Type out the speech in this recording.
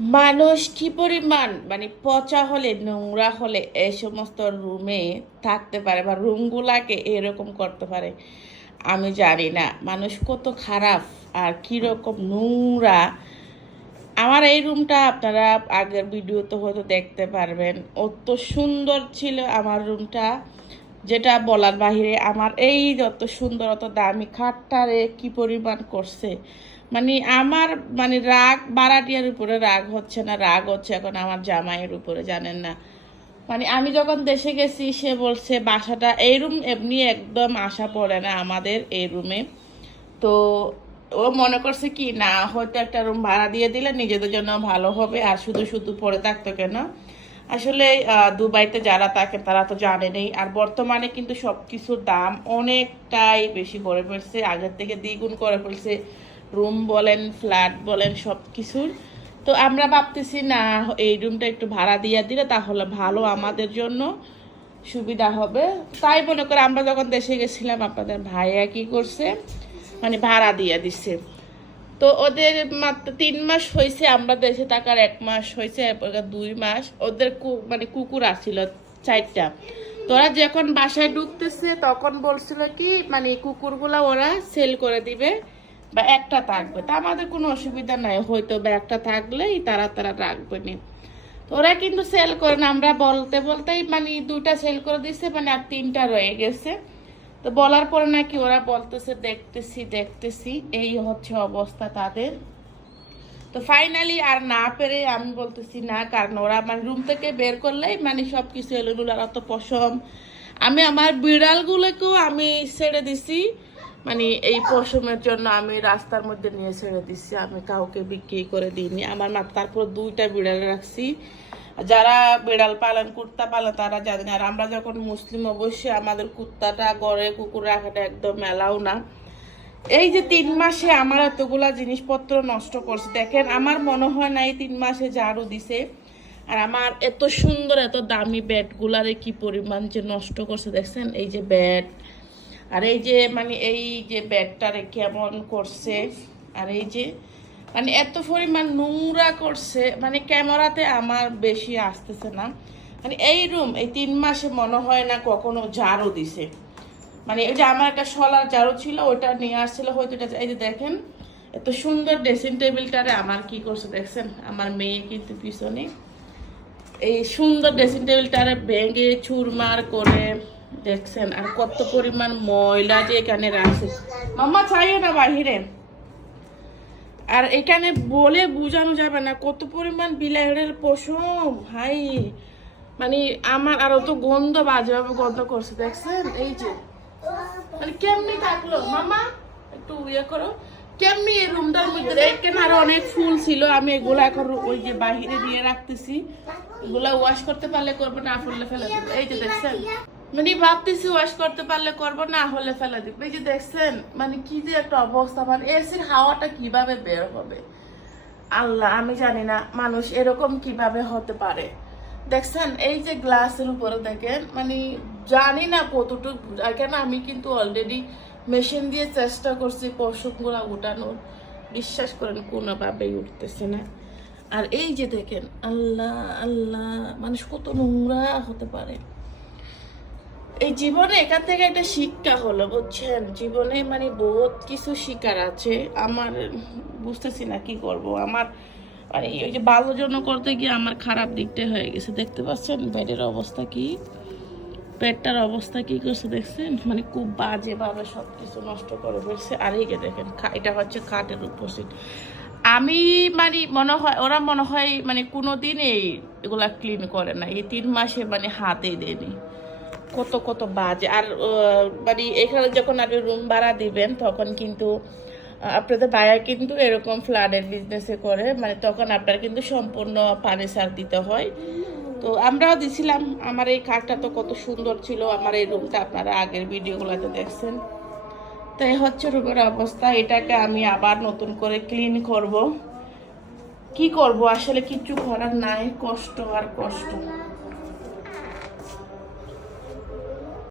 মানুষ কি পরিমাণ মানে পচা হলে, নোংরা হলে এই সমস্ত রুমে থাকতে পারে বা রুমগুলাকে এরকম করতে পারে? আমি জানি না। মানুষ কত খারাপ আর কীরকম নোংরা। আমার এই রুমটা আপনারা আগের ভিডিওতে হয়তো দেখতে পারবেন। অত সুন্দর ছিল আমার রুমটা। যেটা বলার বাহিরে, আমার এই যত সুন্দর, অত দামি খাটটারে কি পরিমাণ করছে। মানে আমার মানে রাগ, বারাটিয়ার উপরে রাগ হচ্ছে না, রাগ হচ্ছে এখন আমার জামাইয়ের উপরে, জানেন না। মানে আমি যখন দেশে গেছি, সে বলছে, বাসাটা এই রুম এমনি একদম আশা পড়ে না আমাদের এই রুমে। তো ও মনে করছে কি, না, হয়তো একটা রুম ভাড়া দিয়ে দিলে নিজেদের জন্য ভালো হবে, আর শুধু শুধু পড়ে থাকতো কেন? আসলে দুবাইতে যারা থাকে, তারা তো জানেনই। আর বর্তমানে কিন্তু সব কিছুর দাম অনেকটাই বেশি করে ফেলছে, আগের থেকে দ্বিগুণ করে ফেলছে। রুম বলেন ফ্ল্যাট বলেন সব কিছুর তো আমরা ভাবতেছি, না, এই রুমটা একটু ভাড়া দিয়ে দিলে তাহলে ভালো, আমাদের জন্য সুবিধা হবে। তাই মনে করে আমরা যখন দেশে গেছিলাম, আপনাদের ভাইয়া কি করছে? মানে ভাড়া দিয়ে দিছে। তো ওদের মাত্র তিন মাস হয়েছে আমরা দেশে থাকার এক মাস হয়েছে দুই মাস। ওদের মানে কুকুর আসছিল চারটা। তো ওরা যখন বাসায় ঢুকতেছে, তখন বলছিল কি মানে কুকুরগুলা ওরা সেল করে দিবে। বা একটা থাকবে। তা আমাদের কোনো অসুবিধা নাই, হয়তো বা একটা থাকলেই তারা তারা রাখবে নি। ওরা কিন্তু সেল করে না, আমরা বলতে বলতেই মানে দুটা সেল করে দিচ্ছে মানে আর তিনটা রয়ে গেছে। তো বলার পরে নাকি ওরা বলতেছে, দেখতেছি দেখতেছি, এই হচ্ছে অবস্থা তাদের। তো ফাইনালি আর না পেরে আমি বলতেছি না, কারণ ওরা মানে রুম থেকে বের করলেই মানে সব কিছু এলোগুলো আর অত পশম। আমি আমার বিড়ালগুলোকেও আমি ছেড়ে দিছি। মানে এই পশমের জন্য আমি রাস্তার মধ্যে নিয়ে ছেড়ে দিছি, আমি কাউকে বিক্রি করে দিইনি। আমার মা তারপর দুইটা বিড়াল রাখছি। যারা বিড়াল পালন কুর্তা পালন, তারা জানে আর আমরা যখন মুসলিম, অবশ্যই আমাদের কুত্তাটা গড়ে কুকুর রাখাটা একদম মেলাও না। এই যে তিন মাসে আমার এতগুলা জিনিসপত্র নষ্ট করছে, দেখেন আমার মনে হয় না এই তিন মাসে ঝাড়ু দিছে। আর আমার এত সুন্দর, এত দামি ব্যাটগুলারে কি পরিমাণ যে নষ্ট করছে, দেখছেন? এই যে ব্যাট আর এই যে মানে এই যে ব্যাটটারে কেমন করছে, আর এই যে মানে এত পরিমাণ নোংরা করছে মানে ক্যামেরাতে আমার বেশি আসতেছে না। মানে এই রুম এই তিন মাসে মনে হয় না কখনো ঝাড়ু দিছে। মানে এই যে আমার একটা সলার ঝাড়ু ছিল ওটা নিয়ে আসছিল, হয়তো এটা এই যে দেখেন, এত সুন্দর ড্রেসিং টেবিলটারে আমার কি করছে, দেখছেন? আমার মেয়ে কিন্তু পিছনে এই সুন্দর ড্রেসিং টেবিলটারে ভেঙে চুরমার করে দেখছেন, আর কত পরিমাণ ময়লা যে এখানে রাখছে। মাম্মা চাইও না বাহিরে। আর এখানে বলে বোঝানো যাবে না কত পরিমাণ বিলাইয়ের পশম, হাই। মানে আমার আর অত গন্ধ বাজেভাবে গন্ধ করছে, দেখছেন? এই যে। মানে কেমনি থাকল মামা একটু ইয়ে করো। কেমনি এই রুমটার মধ্যে এখানে অনেক ফুল ছিল, আমি এগুলো এখন ওই যে বাহিরে দিয়ে রাখতেছি। এগুলা ওয়াশ করতে পারলে করব, না ফুললে ফেলে দেবো। এই যে দেখছেন? মানে ভাবতেছি ওয়াশ করতে পারলে করব, না হলে ফেলে দিব। এই যে দেখছেন? মানে কি যে একটা অবস্থা। মানে এসির হাওয়াটা কীভাবে বের হবে? আল্লাহ, আমি জানি না মানুষ এরকম কীভাবে হতে পারে। দেখছেন? এই যে গ্লাসের উপরে দেখেন মানে জানি না কতটুকু কেন আমি কিন্তু অলরেডি মেশিন দিয়ে চেষ্টা করছি পশমগুলা উঠানোর। বিশ্বাস করেন, কোনোভাবেই উঠতেছে না। আর এই যে দেখেন, আল্লাহ আল্লাহ, মানুষ কত নোংরা হতে পারে। এই জীবনে এখান থেকে একটা শিক্ষা হলো, বুঝছেন? জীবনে মানে বহুত কিছু শিকার আছে। আমার বুঝতেছি না কি করব। আমার মানে ওই যে ভালো জন্য করতে গিয়ে আমার খারাপ দিকটা হয়ে গেছে। দেখতে পাচ্ছেন বেডের অবস্থা কি? পেটটার অবস্থা কি করছে দেখছেন? মানে খুব বাজেভাবে সব কিছু নষ্ট করে ফেলছে। আর এই দেখেন এটা হচ্ছে খাটের উপস্থিত আমি মানে মনে হয়, ওরা মনে হয় মানে কোনো দিন এই এগুলা ক্লিন করে না এই তিন মাসে মানে হাতেই দেয়নি। কত কত বাজে। আর মানে এখানে যখন আপনি রুম ভাড়া দিবেন, তখন কিন্তু আপনাদের বায়ার কিন্তু এরকম ফ্লাডের বিজনেসে করে। মানে তখন আপনার কিন্তু সম্পূর্ণ পানি সার দিতে হয়। তো আমরাও দিছিলাম। আমার এই কারটা তো কত সুন্দর ছিল। আমার এই রুমটা আপনারা আগের ভিডিওগুলোতে দেখছেন। তো এই হচ্ছে রুমের অবস্থা। এটাকে আমি আবার নতুন করে ক্লিন করব। কি করব? আসলে কিচ্ছু করার নাই। কষ্ট আর কষ্ট।